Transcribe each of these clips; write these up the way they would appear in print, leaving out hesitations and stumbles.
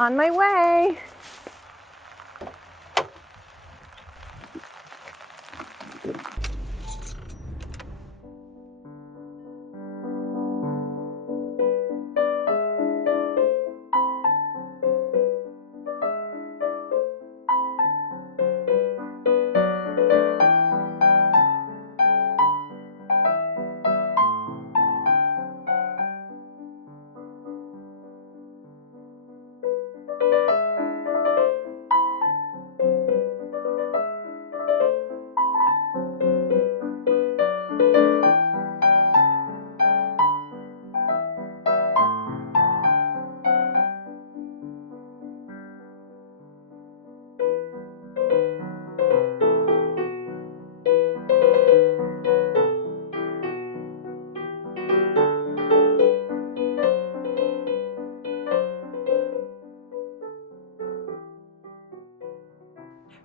On my way.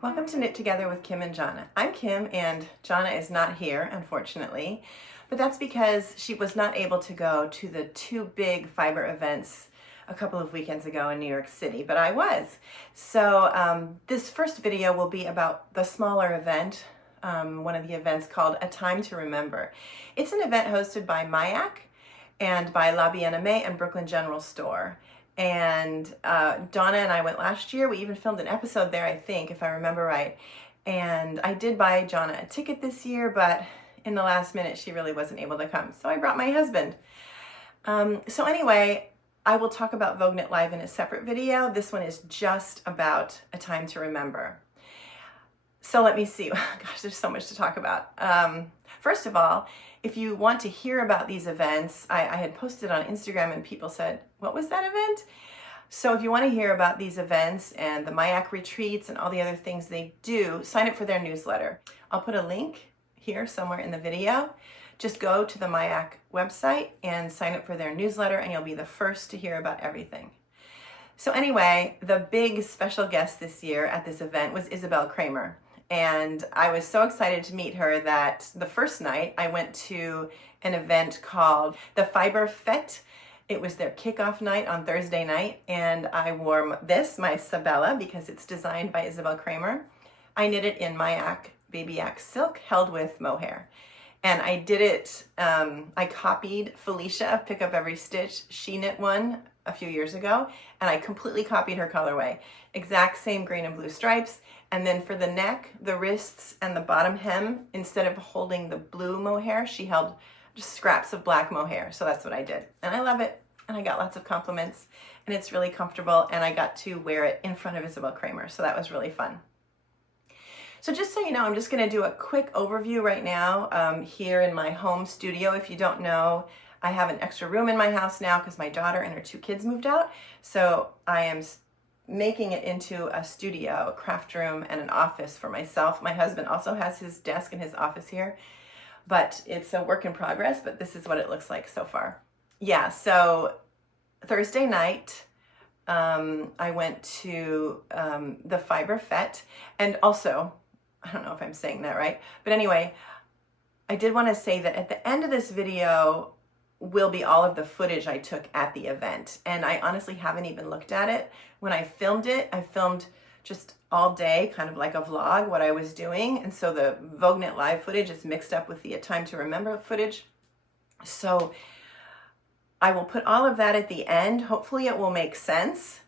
Welcome to Knit Together with Kim and Jonna. I'm Kim and Jonna is not here, unfortunately, but that's because she was not able to go to the two big fiber events a couple of weekends ago in New York City, but I was. So this first video will be about the smaller event, one of the events called A Time to Remember. It's an event hosted by MIAC and by La Aimee and Brooklyn General Store. And Donna and I went last year. We even filmed an episode there, I think, if I remember right. And I did buy Jonna a ticket this year, but in the last minute, she really wasn't able to come. So I brought my husband. So anyway, I will talk about Vogue Knit Live in a separate video. This one is just about A Time to Remember. So let me see. Gosh, there's so much to talk about. First of all, if you want to hear about these events, I had posted on Instagram and people said, what was that event? So if you want to hear about these events and the MIAC retreats and all the other things they do, sign up for their newsletter. I'll put a link here somewhere in the video. Just go to the MIAC website and sign up for their newsletter and you'll be the first to hear about everything. So anyway, the big special guest this year at this event was Isabell Kraemer. And I was so excited to meet her that the first night I went to an event called the Fiber Féte. It was their kickoff night on Thursday night, and I wore this, my Sabella, because it's designed by Isabell Kraemer. I knit it in MIAC Baby Yak silk held with mohair. And I did it, I copied Felicia of Pick Up Every Stitch. She knit one a few years ago, and I completely copied her colorway. Exact same green and blue stripes. And then for the neck, the wrists, and the bottom hem, instead of holding the blue mohair, she held just scraps of black mohair. So that's what I did. And I love it. And I got lots of compliments. And it's really comfortable. And I got to wear it in front of Isabell Kraemer. So that was really fun. So just so you know, I'm just going to do a quick overview right now here in my home studio. If you don't know, I have an extra room in my house now because my daughter and her two kids moved out. So I am making it into a studio, a craft room, and an office for myself. My husband also has his desk and his office here, but it's a work in progress, but this is what it looks like so far. Yeah, so Thursday night, I went to the Fiber Féte, and also, I don't know if I'm saying that right, but anyway, I did want to say that at the end of this video will be all of the footage I took at the event. And I honestly haven't even looked at it. When I filmed it, I filmed just all day, kind of like a vlog, what I was doing. And so the Vogue Knit Live footage is mixed up with the A Time to Remember footage. So I will put all of that at the end. Hopefully it will make sense.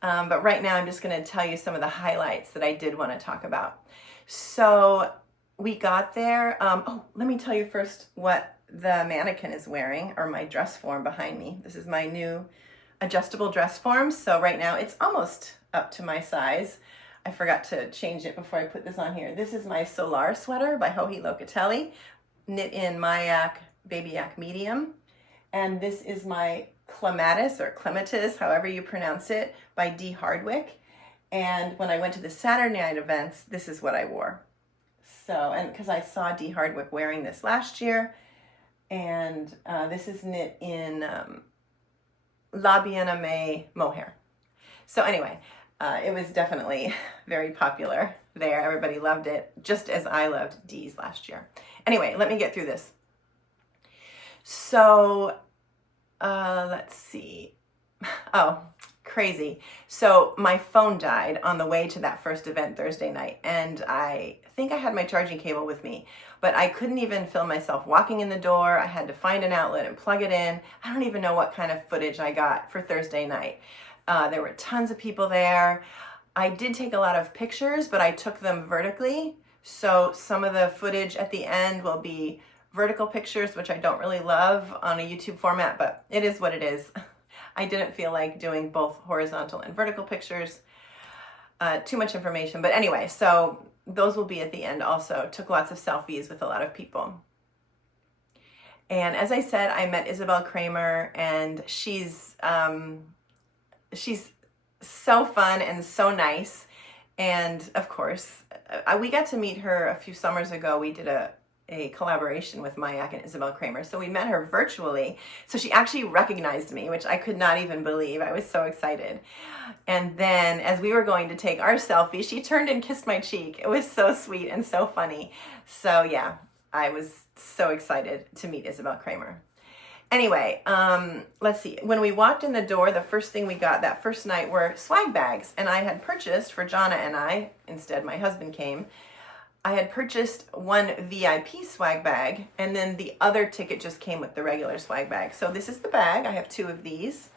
But right now I'm just going to tell you some of the highlights that I did want to talk about. So we got there. Oh, let me tell you first what the mannequin is wearing, or my dress form behind me. This is my new adjustable dress form. So right now it's almost up to my size. I forgot to change it before I put this on here. This is my Solar sweater by Joji Locatelli, knit in MIAC Baby Yak medium. And this is my Clematis, or Clematis, however you pronounce it, by D. Hardwick. And when I went to the Saturday night events, this is what I wore. So, and because I saw D. Hardwick wearing this last year, and this is knit in La Aimee mohair. So anyway, it was definitely very popular there. Everybody loved it, just as I loved D's last year. Anyway, let me get through this. So let's see. Oh, crazy. So my phone died on the way to that first event Thursday night, and I think I had my charging cable with me, but I couldn't even film myself walking in the door. I had to find an outlet and plug it in. I don't even know what kind of footage I got for Thursday night. There were tons of people there. I did take a lot of pictures, but I took them vertically. So some of the footage at the end will be vertical pictures, which I don't really love on a YouTube format, but it is what it is. I didn't feel like doing both horizontal and vertical pictures. Too much information. But anyway, so those will be at the end also. Took lots of selfies with a lot of people. And as I said, I met Isabell Kraemer, and she's so fun and so nice. And of course, we got to meet her a few summers ago. We did a collaboration with Mayak and Isabell Kraemer. So we met her virtually. So she actually recognized me, which I could not even believe. I was so excited. And then as we were going to take our selfie, she turned and kissed my cheek. It was so sweet and so funny. So yeah, I was so excited to meet Isabell Kraemer. Anyway, let's see. When we walked in the door, the first thing we got that first night were swag bags. And I had purchased for Jonna and I, instead my husband came, I had purchased one VIP swag bag, and then the other ticket just came with the regular swag bag. So this is the bag. I have two of these.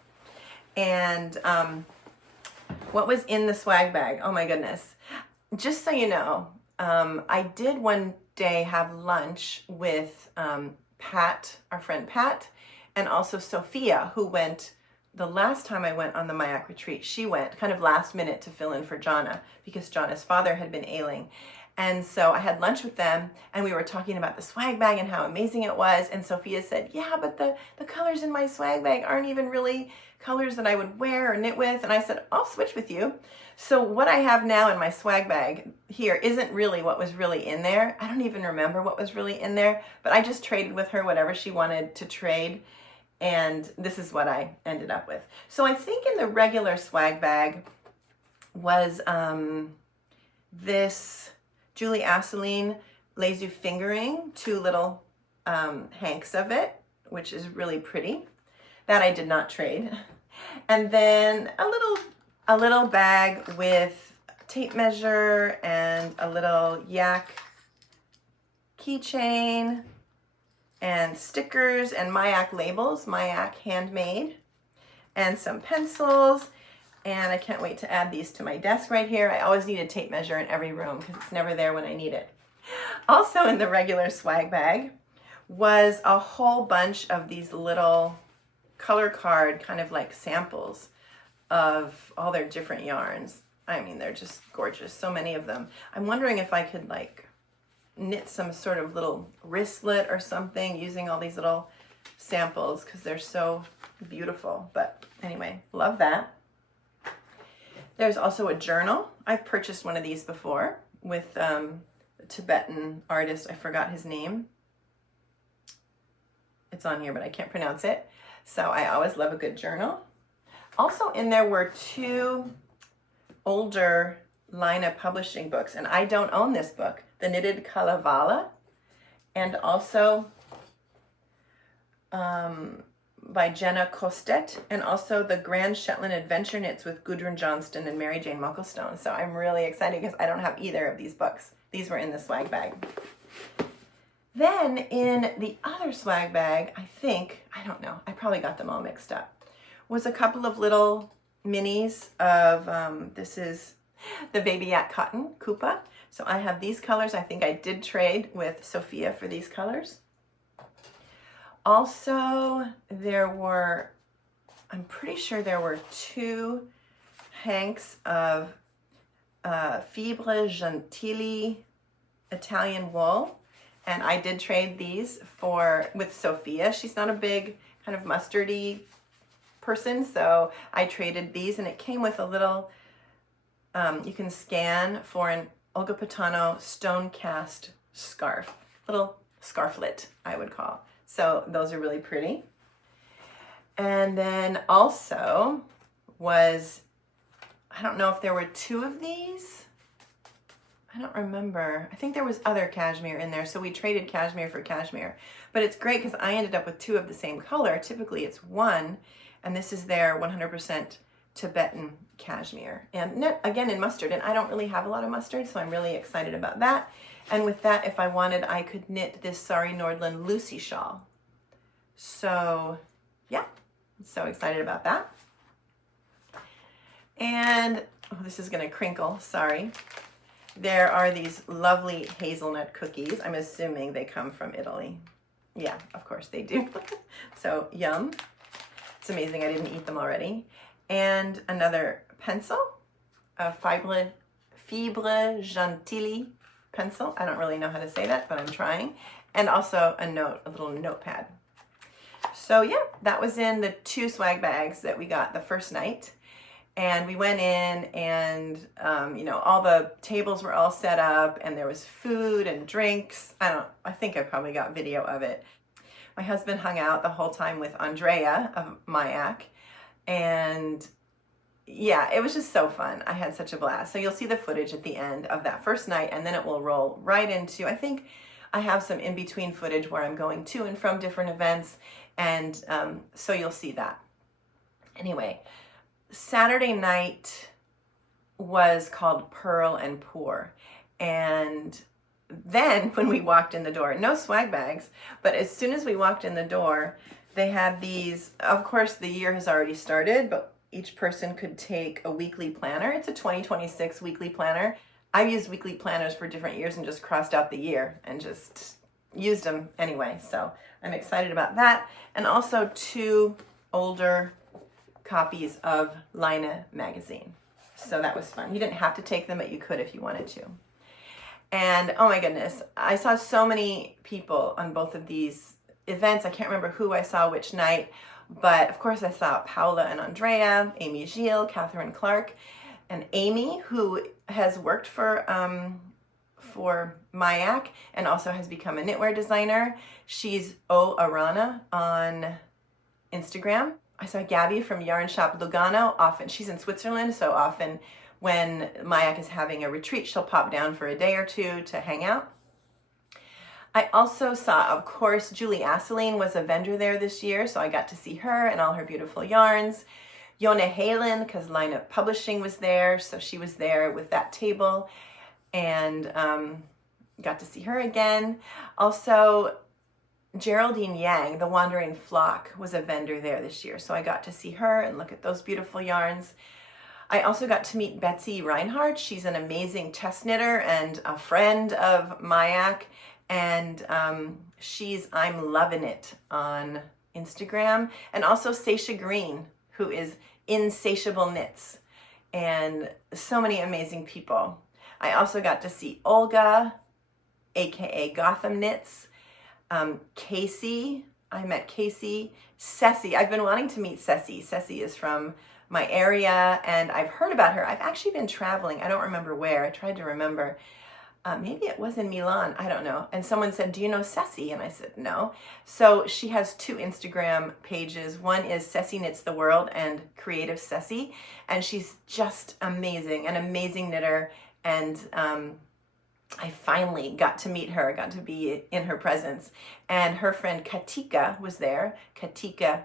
And what was in the swag bag? Oh my goodness. Just so you know, I did one day have lunch with Pat, our friend Pat, and also Sophia, who went the last time I went on the Mayak retreat. She went kind of last minute to fill in for Jonna because Jonna's father had been ailing. And so I had lunch with them, and we were talking about the swag bag and how amazing it was. And Sophia said, yeah, but the colors in my swag bag aren't even really colors that I would wear or knit with. And I said, I'll switch with you. So what I have now in my swag bag here isn't really what was really in there. I don't even remember what was really in there, but I just traded with her whatever she wanted to trade. And this is what I ended up with. So I think in the regular swag bag was this Julie Asselin Les Yeux Fingering, two little hanks of it, which is really pretty. That I did not trade. And then a little bag with tape measure and a little yak keychain and stickers and Mayak labels, Mayak handmade, and some pencils. And I can't wait to add these to my desk right here. I always need a tape measure in every room because it's never there when I need it. Also in the regular swag bag was a whole bunch of these little color card kind of like samples of all their different yarns. I mean, they're just gorgeous, so many of them. I'm wondering if I could like knit some sort of little wristlet or something using all these little samples because they're so beautiful. But anyway, love that. There's also a journal. I've purchased one of these before with a Tibetan artist. I forgot his name. It's on here, but I can't pronounce it. So I always love a good journal. Also in there were two older Lina publishing books, and I don't own this book. The Knitted Kalevala, and also by Jenna Kostet, and also the Grand Shetland Adventure Knits with Gudrun Johnston and Mary Jane Mucklestone. So I'm really excited because I don't have either of these books. These were in the swag bag. Then in the other swag bag, I don't know, I probably got them all mixed up, was a couple of little minis of, this is the Baby Yak Cotton Kupa. So I have these colors. I think I did trade with Sophia for these colors. Also, I'm pretty sure there were two hanks of Fibre Gentili Italian wool. And I did trade these with Sophia. She's not a big kind of mustardy person, so I traded these, and it came with a little, you can scan for an Olga Putano Stonecast scarf, little scarflet, I would call. So those are really pretty. And then also was, I don't know if there were two of these. I don't remember. I think there was other cashmere in there, so we traded cashmere for cashmere. But it's great because I ended up with two of the same color. Typically it's one, and this is their 100% Tibetan cashmere, and knit again in mustard, and I don't really have a lot of mustard, so I'm really excited about that. And with that, if I wanted, I could knit this Sari Nordland Lucy shawl. So yeah, so excited about that. And oh, this is gonna crinkle, sorry. There are these lovely hazelnut cookies. I'm assuming they come from Italy. Yeah, of course they do. So yum. It's amazing I didn't eat them already. And another pencil, a Fibre Gentili pencil. I don't really know how to say that, but I'm trying. And also a little notepad. So yeah, that was in the 2 swag bags that we got the first night. And we went in and, you know, all the tables were all set up and there was food and drinks. I think I probably got video of it. My husband hung out the whole time with Andrea of Mayak. And yeah, it was just so fun. I had such a blast. So you'll see the footage at the end of that first night, and then it will roll right into, I think I have some in-between footage where I'm going to and from different events. And so you'll see that. Anyway. Saturday night was called Purl Pour, and then when we walked in the door, no swag bags, but as soon as we walked in the door, they had these, of course the year has already started, but each person could take a weekly planner. It's a 2026 weekly planner. I've used weekly planners for different years and just crossed out the year and just used them anyway, so I'm excited about that. And also 2 older copies of Lina magazine. So that was fun. You didn't have to take them, but you could if you wanted to. And oh my goodness, I saw so many people on both of these events. I can't remember who I saw which night, but of course I saw Paula and Andrea, Aimee Gilles, Catherine Clark, and Aimee, who has worked for Mayak and also has become a knitwear designer. She's O Arana on Instagram. I saw Gabby from Yarn Shop Lugano. Often, she's in Switzerland, so often when Mayak is having a retreat, she'll pop down for a day or two to hang out. I also saw, of course, Julie Asselin was a vendor there this year, so I got to see her and all her beautiful yarns. Jonna Helin, because Line Up Publishing was there, so she was there with that table, and got to see her again. Also, Geraldine Yang, the Wandering Flock, was a vendor there this year, so I got to see her and look at those beautiful yarns. I also got to meet Betsy Reinhardt. She's an amazing test knitter and a friend of Mayak, and she's I'm Loving It on Instagram, and also Saysha Green, who is Insatiable Knits, and so many amazing people. I also got to see Olga, aka Gotham Knits, Casey, I met Casey, Ceci, I've been wanting to meet Ceci. Ceci is from my area and I've heard about her. I've actually been traveling, I don't remember where, I tried to remember. Maybe it was in Milan, I don't know. And someone said, do you know Ceci? And I said, no. So she has 2 Instagram pages. One is Ceci Knits the World and Creative Ceci. And she's just amazing, an amazing knitter. And I finally got to meet her, got to be in her presence. And her friend Katika was there, Katika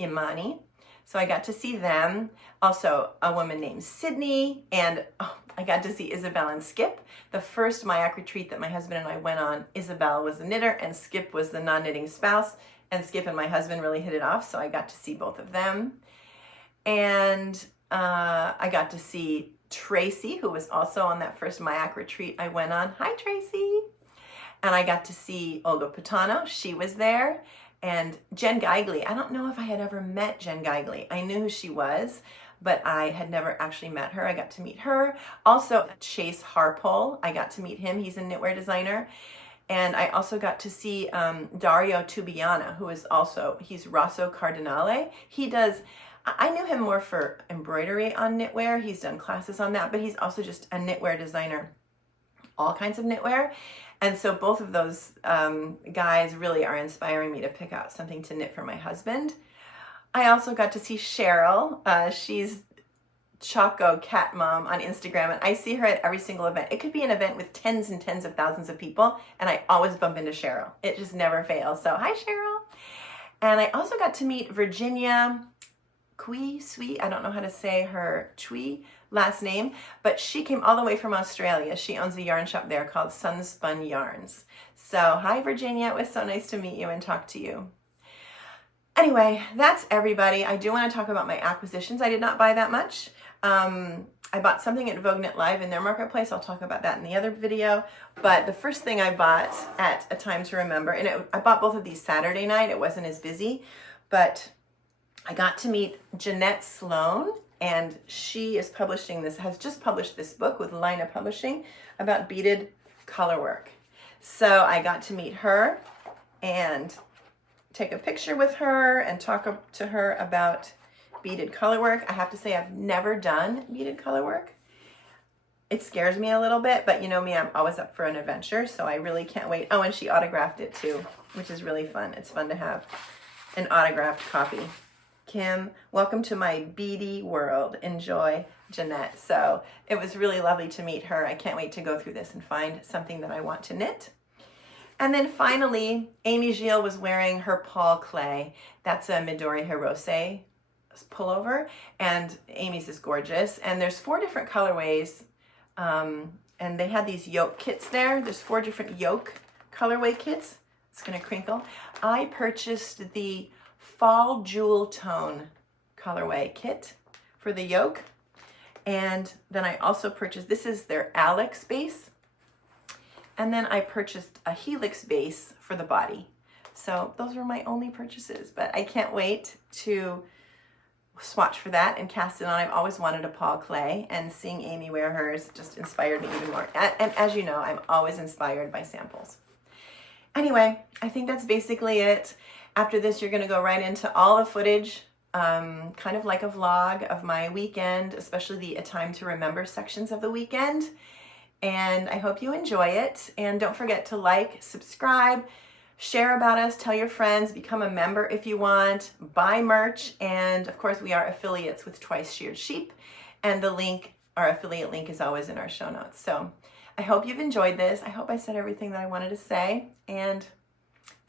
Imani. So I got to see them. Also a woman named Sydney, and I got to see Isabell and Skip. The first Mayak retreat that my husband and I went on, Isabell was the knitter and Skip was the non-knitting spouse. And Skip and my husband really hit it off, so I got to see both of them. And I got to see Tracy, who was also on that first Mayak retreat I went on. Hi, Tracy. And I got to see Olga Putano. She was there. And Jen Geigley. I don't know if I had ever met Jen Geigley. I knew who she was, but I had never actually met her. I got to meet her. Also, Chase Harpole. I got to meet him. He's a knitwear designer. And I also got to see Dario Tubiana, who is also, he's Rosso Cardinale. He does, I knew him more for embroidery on knitwear. He's done classes on that, but he's also just a knitwear designer, all kinds of knitwear. And so both of those guys really are inspiring me to pick out something to knit for my husband. I also got to see Cheryl. She's Choco Cat Mom on Instagram, and I see her at every single event. It could be an event with tens and tens of thousands of people, and I always bump into Cheryl. It just never fails. So hi, Cheryl. And I also got to meet Virginia Kui Sui. I don't know how to say her Chui last name, but she came all the way from Australia. She owns a yarn shop there called Sunspun Yarns. So hi Virginia, it was so nice to meet you and talk to you. Anyway, that's everybody. I do want to talk about my acquisitions. I did not buy that much. I bought something at VogueKnit Live in their marketplace. I'll talk about that in the other video. But the first thing I bought at A Time to Remember, and I bought both of these Saturday night. It wasn't as busy, but I got to meet Jeanette Sloan, and she is publishing this, has just published this book with Lina Publishing about beaded color work. So I got to meet her and take a picture with her and talk to her about beaded color work. I have to say I've never done beaded color work. It scares me a little bit, but you know me, I'm always up for an adventure, so I really can't wait. Oh, and she autographed it too, which is really fun. It's fun to have an autographed copy. Kim, welcome to my beady world. Enjoy, Jeanette. So it was really lovely to meet her. I can't wait to go through this and find something that I want to knit. And then finally, Aimee Gilles was wearing her Paul Clay. That's a Midori Hirose pullover, and Aimee's is gorgeous. And there's 4 different colorways, and they had these yoke kits there. There's 4 different yoke colorway kits. It's gonna crinkle. I purchased the Fall Jewel Tone colorway kit for the yoke, and then I also purchased, this is their Alex base, and then I purchased a Helix base for the body. So those were my only purchases, but I can't wait to swatch for that and cast it on. I've always wanted a Paul Clay, and seeing Aimee wear hers just inspired me even more. And as you know, I'm always inspired by samples. Anyway, I think that's basically it. After this, you're gonna go right into all the footage, kind of like a vlog of my weekend, especially the A Time to Remember sections of the weekend. And I hope you enjoy it. And don't forget to like, subscribe, share about us, tell your friends, become a member if you want, buy merch, and of course we are affiliates with Twice Sheared Sheep, and the link, our affiliate link, is always in our show notes. So I hope you've enjoyed this. I hope I said everything that I wanted to say, and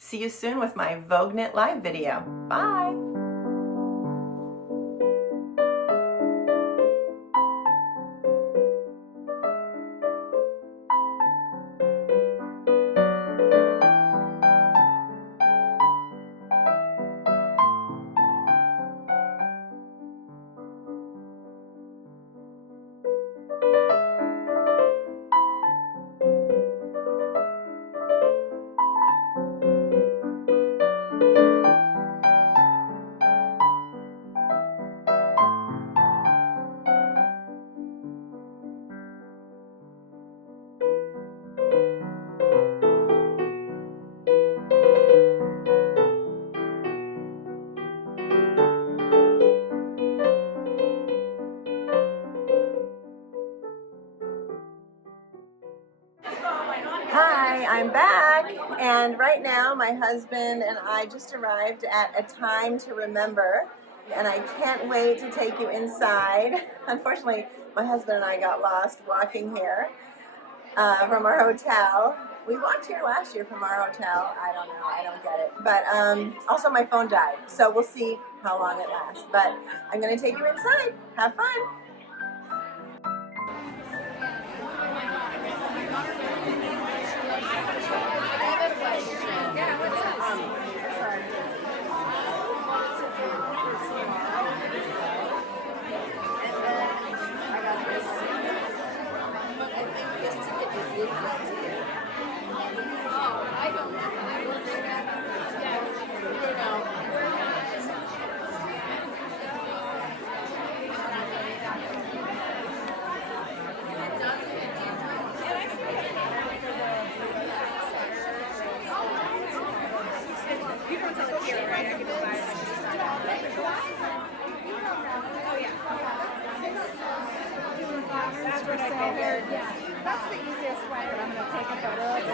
see you soon with my VogueKnit Live video. Bye! Hi, I'm back, and right now my husband and I just arrived at A Time to Remember, and I can't wait to take you inside. Unfortunately, my husband and I got lost walking here from our hotel. We walked here last year from our hotel. I don't know, I don't get it. But also my phone died, so we'll see how long it lasts. But I'm gonna take you inside. Have fun. That's the easiest way, but I'm going to take a photo of it.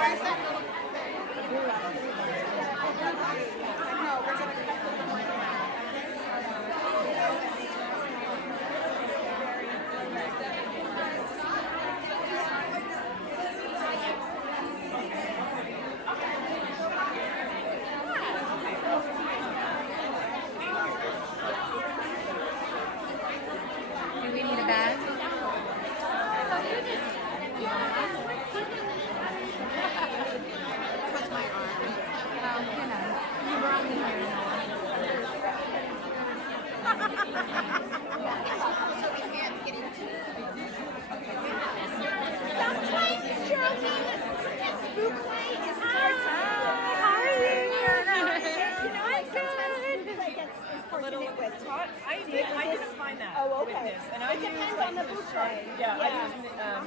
I didn't find that with this. And I depends on the bouquet. Yeah, I use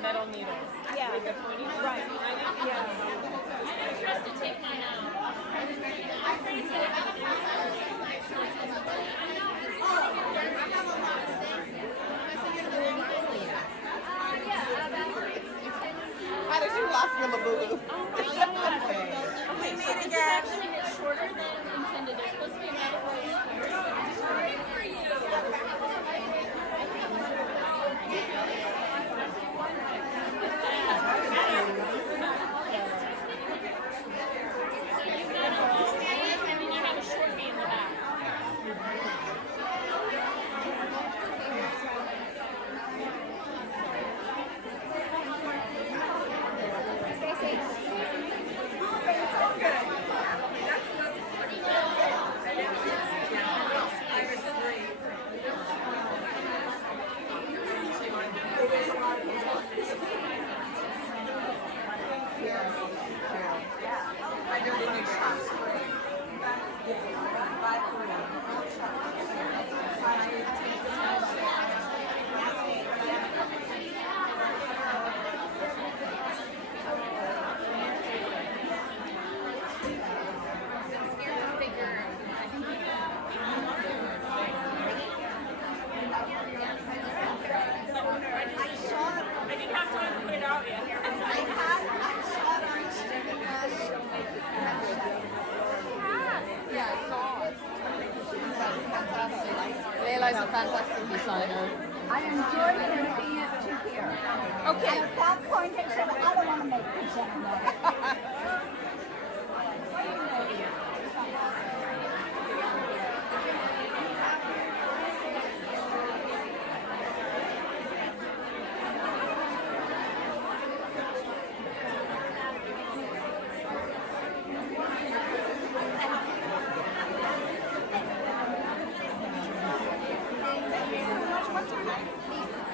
metal needles. Yeah. Like the pointy ones. Right. Yeah. I'm supposed to take mine out. How did you lost your Labubu? Okay, so this is actually a bit shorter than intended. There's supposed to be another row here. For you. And then you have a short V in the back. I didn't have time to put it out yet. Leila's a fantastic designer. I enjoyed it being here. Okay. At that point, I said, I don't want to make this anymore.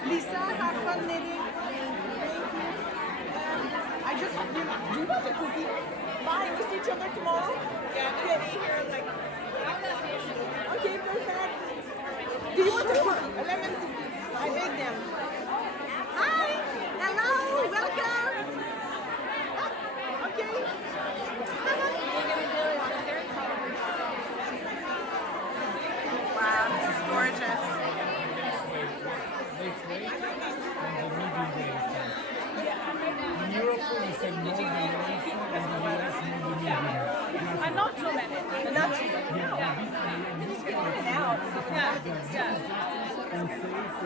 Lisa, have fun knitting. I just, do you want a cookie? Bye, we'll see each other tomorrow. Yeah, I'm gonna be here like. Okay, perfect. Do you want a cookie? A lemon cookie? I made them. Hi, hello, welcome. Okay. Wow, this is gorgeous. In Europe, we say more than and the US more than I'm not too many. Not too Just in and out. Yeah.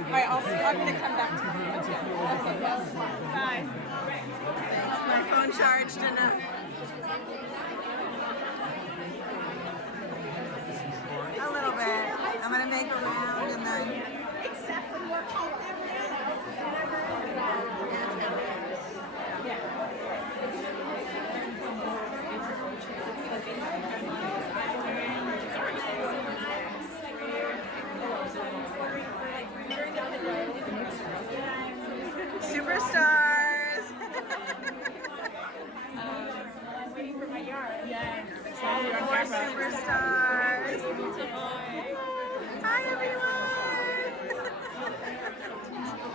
All right, I'm going to come back to you. Okay, Bye. my phone charged enough. A little bit. I'm going to make a round and then. Except when we're Superstars. Waiting for my yard. Yes. More superstars. Hi everyone.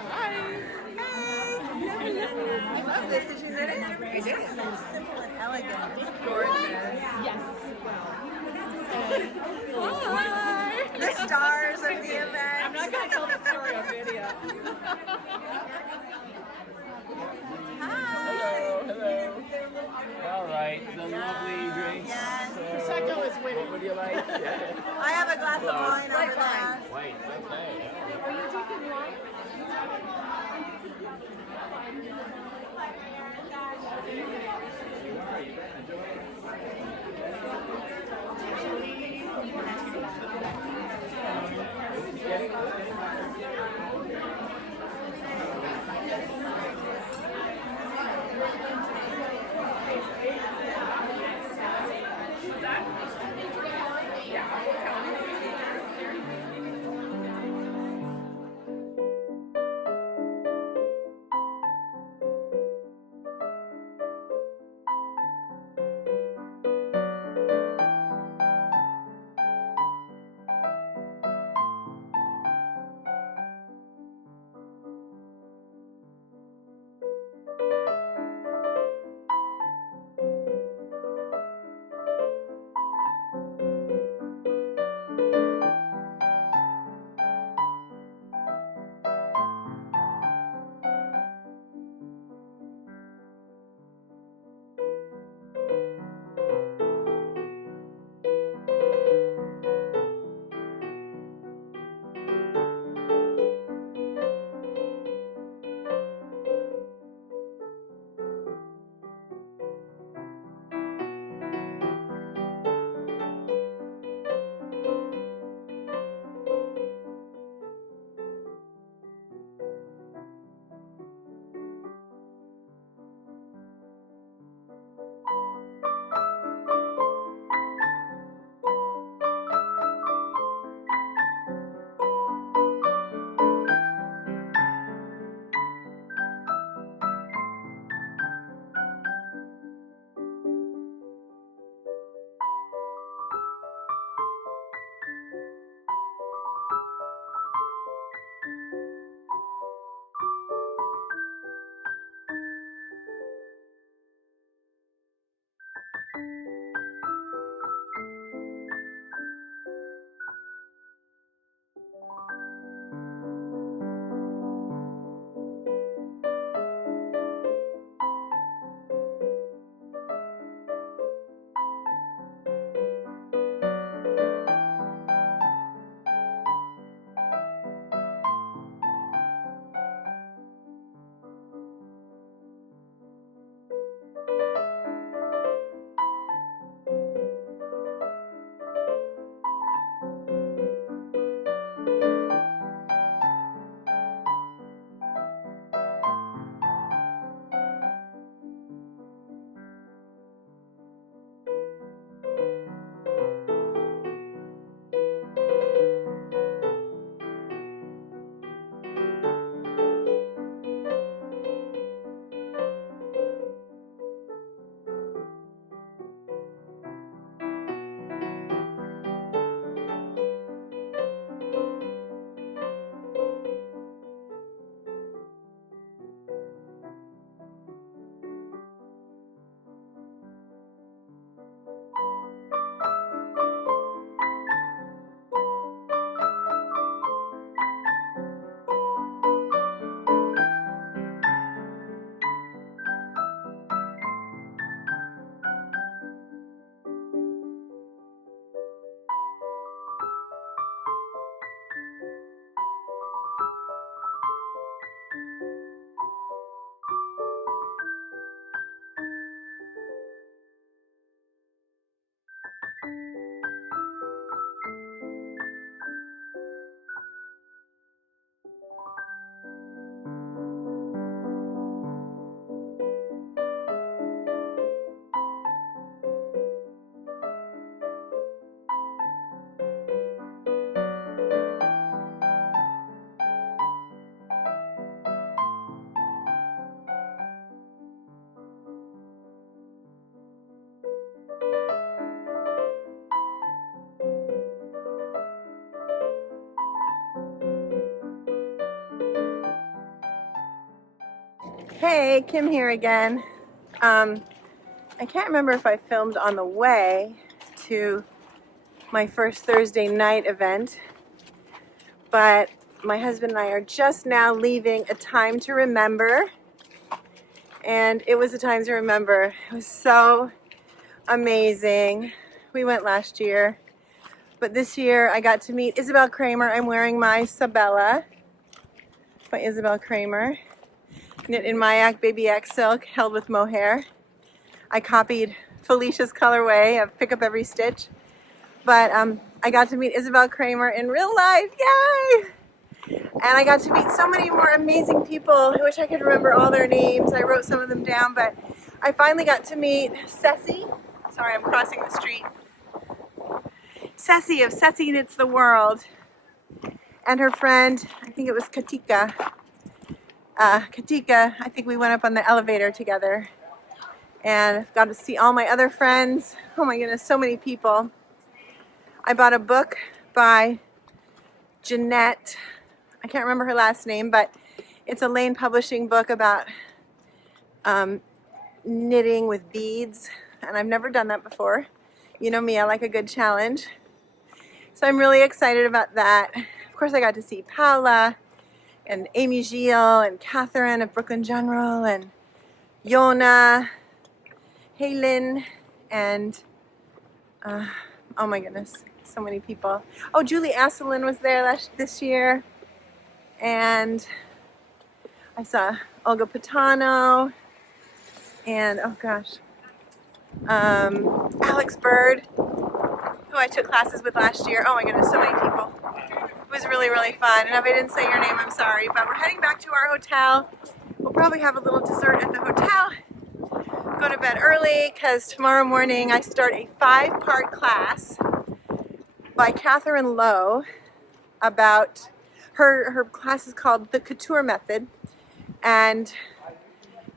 Hi. Hey. I love this. Did you knit it? I did. It's so simple and elegant. It's gorgeous. Yes. Hi. The stars of the event. I'm not going to tell the story on video. Hello. All right, the lovely drinks. Yes. Prosecco is winning. What do you like? Yeah. I have a glass of wine over there. Wait, okay. Are you drinking wine? Hey, Kim here again. I can't remember if I filmed on the way to my first Thursday night event, but my husband and I are just now leaving A Time to Remember, and it was a time to remember. It was so amazing. We went last year, but this year I got to meet Isabell Kraemer. I'm wearing my Sabella by Isabell Kraemer, knit in Mayak Baby X silk, held with mohair. I copied Felicia's colorway of Pick Up Every Stitch, but I got to meet Isabell Kraemer in real life, yay! And I got to meet so many more amazing people. I wish I could remember all their names. I wrote some of them down, but I finally got to meet Ceci. Sorry, I'm crossing the street. Ceci of Ceci Knits the World, and her friend, I think it was Katika. Katika, I think we went up on the elevator together, and I've got to see all my other friends. Oh my goodness, so many people. I bought a book by Jeanette, I can't remember her last name, but it's a Lane Publishing book about knitting with beads, and I've never done that before. You know me, I like a good challenge. So I'm really excited about that. Of course, I got to see Paula and Aimee Gilles and Catherine of Brooklyn General and Jonna Helin and oh my goodness, so many people. Oh, Julie Asselin was there this year, and I saw Olga Putano and oh gosh, Alex Bird, who I took classes with last year. Oh my goodness, so many people. It was really, really fun. And if I didn't say your name, I'm sorry. But we're heading back to our hotel. We'll probably have a little dessert at the hotel. Go to bed early because tomorrow morning I start a 5-part class by Catherine Lowe about her class is called The Couture Method. And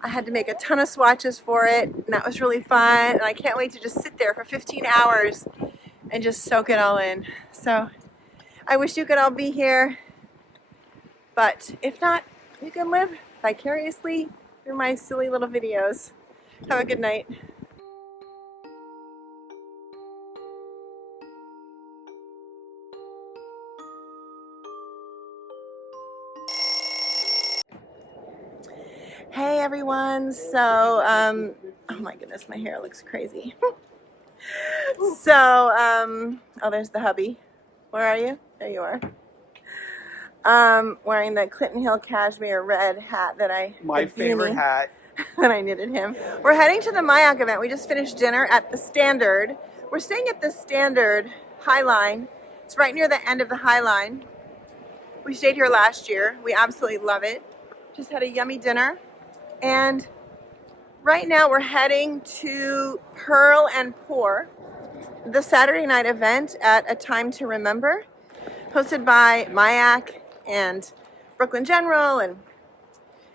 I had to make a ton of swatches for it, and that was really fun. And I can't wait to just sit there for 15 hours and just soak it all in. So I wish you could all be here, but if not, you can live vicariously through my silly little videos. Have a good night. Hey everyone, so, oh my goodness, my hair looks crazy. So, oh, there's the hubby. Where are you? There you are. Wearing the Clinton Hill cashmere red hat that My favorite hat. that I knitted him. We're heading to the Mayak event. We just finished dinner at the Standard. We're staying at the Standard High Line. It's right near the end of the High Line. We stayed here last year. We absolutely love it. Just had a yummy dinner. And right now we're heading to Purl Pour, the Saturday night event at A Time to Remember, hosted by Mayak and Brooklyn General and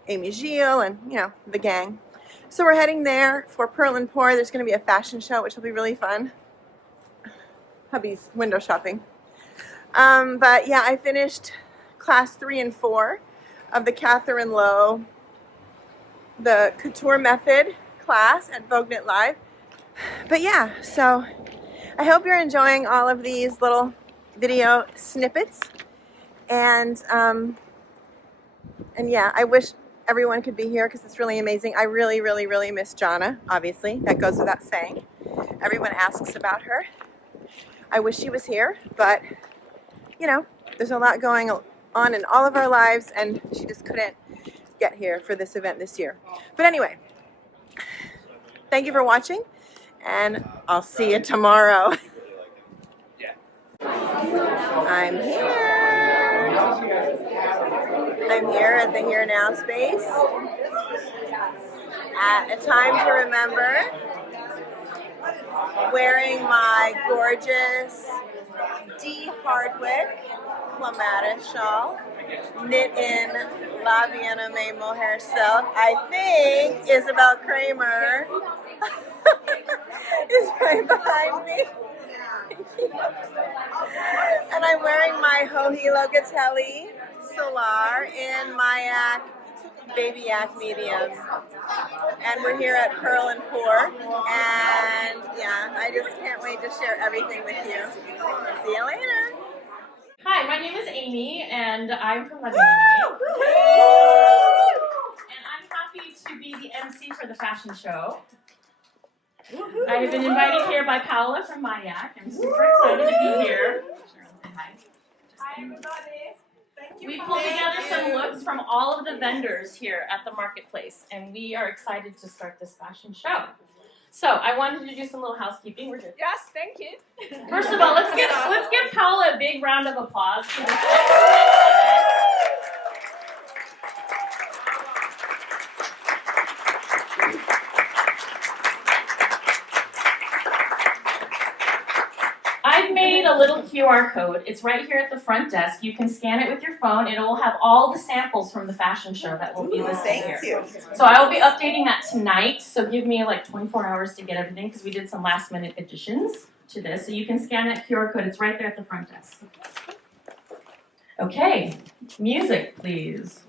Aimee Gilles and, you know, the gang. So we're heading there for Purl Pour. There's going to be a fashion show, which will be really fun. Hubby's window shopping. But yeah, I finished class 3 and 4 of the Catherine Lowe, the Couture Method class at Vogue Knit Live. But yeah, so I hope you're enjoying all of these little video snippets, and yeah, I wish everyone could be here because it's really amazing. I really, really, really miss Jonna, obviously. That goes without saying. Everyone asks about her. I wish she was here, but, you know, there's a lot going on in all of our lives, and she just couldn't get here for this event this year. But anyway, thank you for watching, and I'll see you tomorrow. I'm here at the Here Now space at A Time to Remember, wearing my gorgeous D. Hardwick clematis shawl, knit in La Viename mohair silk. I think Isabell Kraemer is right behind me. And I'm wearing my Hohi Locatelli Solar in Mayak baby yak medium. And we're here at Purl Pour. And yeah, I just can't wait to share everything with you. See you later. Hi, my name is Aimee, and I'm from London. And I'm happy to be the MC for the fashion show. I have been invited here by Paola from my yak. I'm super excited to be here. Hi, everybody. We pulled together some looks from all of the vendors here at the marketplace, and we are excited to start this fashion show. So I wanted to do some little housekeeping. We're good. Yes, thank you. First of all, let's give Paola a big round of applause for this. I've made a little QR code. It's right here at the front desk. You can scan it with your phone. It will have all the samples from the fashion show that will be listed here. Thank you. So I will be updating that tonight. So give me like 24 hours to get everything because we did some last minute additions to this. So you can scan that QR code. It's right there at the front desk. Okay, music, please.